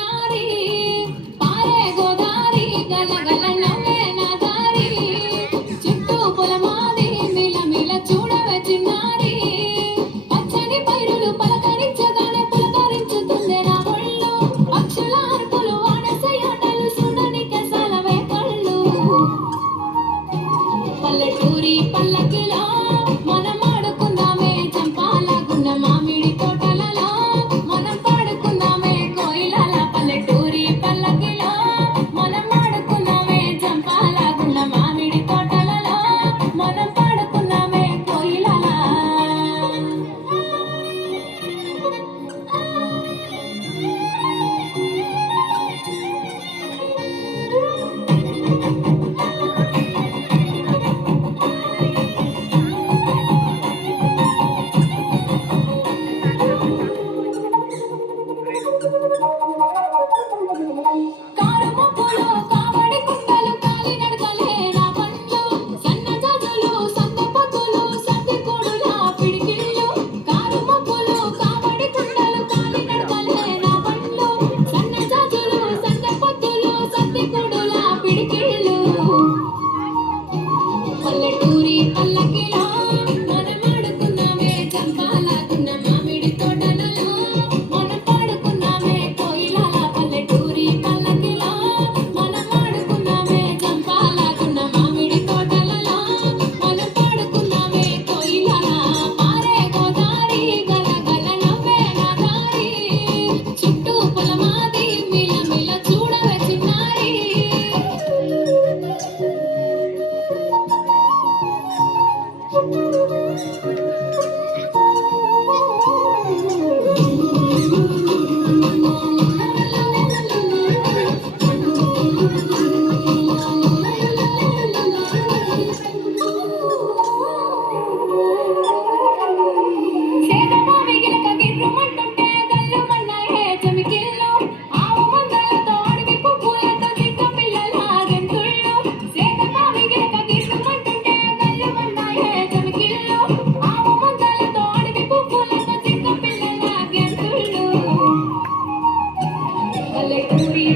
చిన్నారి పారే గోదారి గలగల నవ్వే నా దారి చుట్టూ పొలమాది మిలమిల చూడవే చిన్నారి పచ్చని పైరులు పలకరించగానే పులకరించుతుంది నా ఒళ్ళు పక్షుల అరుపులు వానసయాటలు చూడనికే సలవే కళ్ళు పల్లెటూరి పల్లకిలో మనం ఆడుకుందామే చంపాల గున్న మామిడి తోటలలో మనం పాడుకుందామే కోయిలల పల్లెటూరి పల్లకిలో మనం ఆడుకుందామే చంపాల గున్న మామిడి తోటలలో మనం పాడుకుందామే కోయిలల కారుమబ్బులు కావడి కుండలు కాలినడకలే నా బండ్లు సన్నజాజులు సందెపొద్దులు సందెకొడుల పిడికిళ్ళు కారుమబ్బులు కావడి కుండలు కాలినడకలే నా బండ్లు సన్నజాజులు సందెపొద్దులు సందెకొడుల పిడికిళ్ళు పల్లెటూరి పల్లకిలో మనం ఆడుకుందామే చంపాల గున్న మామిడి తోటలలో మనం పాడుకుందామే కోయిలల పల్లెటూరి పల్లకిలో మనం ఆడుకుందామే చంపాల గున్న మామిడి తోటలలో మనం పాడుకుందామే కోయిలల పారే గోదారి గలగల నవ్వే నా దారి చుట్టూ పొలమాది మిలమిల చూడవే చిన్నారి సేదమావి గిలక గిర్రుమంటుంటే గల్లుమన్నాయే చెమికిళ్ళు ఆవు మందలతో అడవి పువ్వులతో చిక్క పిల్లల గెంతుళ్ళు సేదమావి గిలక గిర్రుమంటుంటే గల్లుమన్నాయే చెమికిళ్ళు ఆవు మందలతో అడవి పువ్వులతో చిక్క పిల్లల గెంతుళ్ళు పల్లెటూరి